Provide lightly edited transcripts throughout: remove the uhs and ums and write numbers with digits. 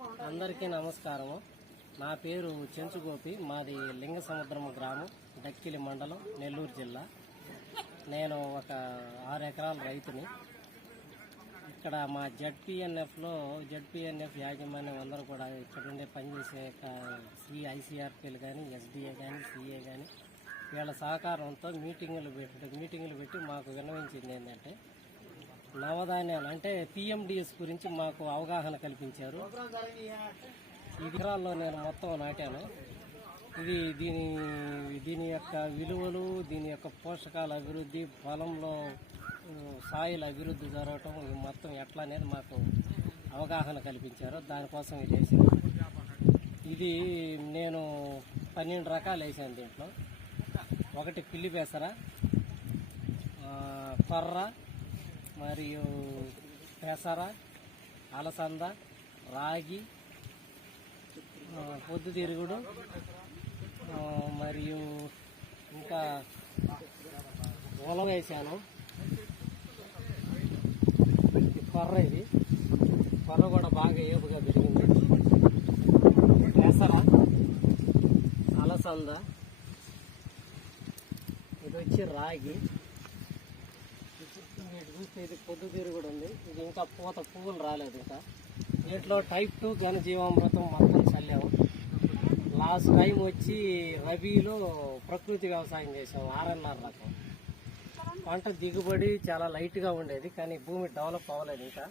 అందరికీ నమస్కారము. నా పేరు చెంచుగోపి. మాది లింగసముద్రం గ్రామం, డక్కిలి మండలం, నెల్లూరు జిల్లా. నేను ఒక 6 ఎకరాల రైతుని. ఇక్కడ మా జడ్పీఎన్ఎఫ్ యాజమాన్యం అందరూ కూడా ఇక్కడ ఉండే పనిచేసే ఐసీఆర్పీలు కానీ, ఎస్డిఏ కానీ, సిఏ కానీ వీళ్ళ సహకారంతో మీటింగులు పెట్టి మాకు విన్నవించింది ఏంటంటే, నవధాన్యాలు అంటే పిఎండిఎస్ గురించి మాకు అవగాహన కల్పించారు. ఈ ఎకరాల్లో నేను మొత్తం నాటాను. ఇది దీని యొక్క విలువలు, దీని యొక్క పోషకాల అభివృద్ధి, పొలంలో సాయిల్ అభివృద్ధి జరగటం, మొత్తం ఎట్లా అనేది మాకు అవగాహన కల్పించారు. దానికోసం ఇది వేసాను. ఇది నేను 12 రకాలు వేసాను. దీంట్లో ఒకటి పిల్లి పెసర, కొర్ర, మరియు పెసర, అలసంద, రాగి, పొద్దుతిరుగుడు, మరియు ఇంకా ఉలవ వేసాను. కొర్ర, ఇది కొర్ర కూడా బాగా ఏపుగా పెరిగింది. పెసర, అలసంద, ఇది వచ్చి రాగి. చూస్తే ఇది పొద్దుతిరుగుడు ఉంది. ఇది ఇంకా పువ్వులు రాలేదు. ఇంకా దీంట్లో టైప్ 2 ఘనజీవామృతం మొత్తం చల్లాము. లాస్ట్ టైం వచ్చి రబీలో ప్రకృతి వ్యవసాయం చేసాము, 6.5 రకం. పంట దిగుబడి చాలా లైట్గా ఉండేది, కానీ భూమి డెవలప్ అవ్వలేదు. ఇంకా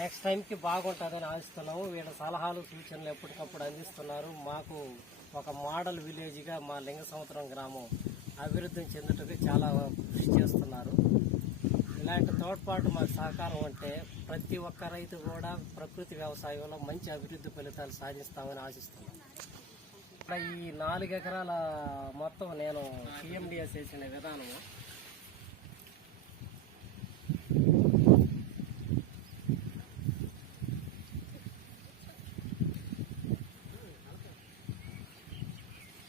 నెక్స్ట్ టైంకి బాగుంటుందని ఆశిస్తున్నాము. వీళ్ళ సలహాలు, సూచనలు ఎప్పటికప్పుడు అందిస్తున్నారు. మాకు ఒక మోడల్ విలేజ్గా మా లింగసముద్రం గ్రామం అభివృద్ధి చెందుటకు చాలా కృషి చేస్తున్నారు. ఇలాంటి తోడ్పాటు మాకు సహకారం అంటే ప్రతి ఒక్క రైతు కూడా ప్రకృతి వ్యవసాయంలో మంచి అభివృద్ధి ఫలితాలు సాధిస్తామని ఆశిస్తున్నాం. ఇక్కడ ఈ 4 ఎకరాల మొత్తం నేను పిఎండిఎస్ వేసిన విధానము,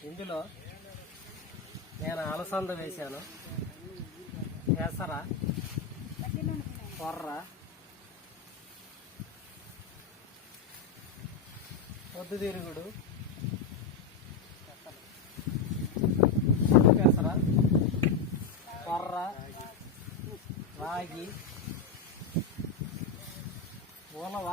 ఇందులో నేను అలసంద వేశాను, పెసర, కొర్ర, పొద్దుతిరుగుడు, పెసర, కొర్ర, రాగి, ఉలవ,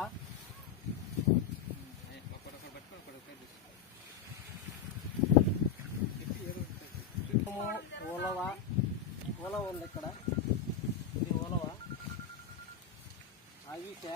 ఉలవ ఉంది. ఇక్కడ ఇది ఉలవ, అవిసె,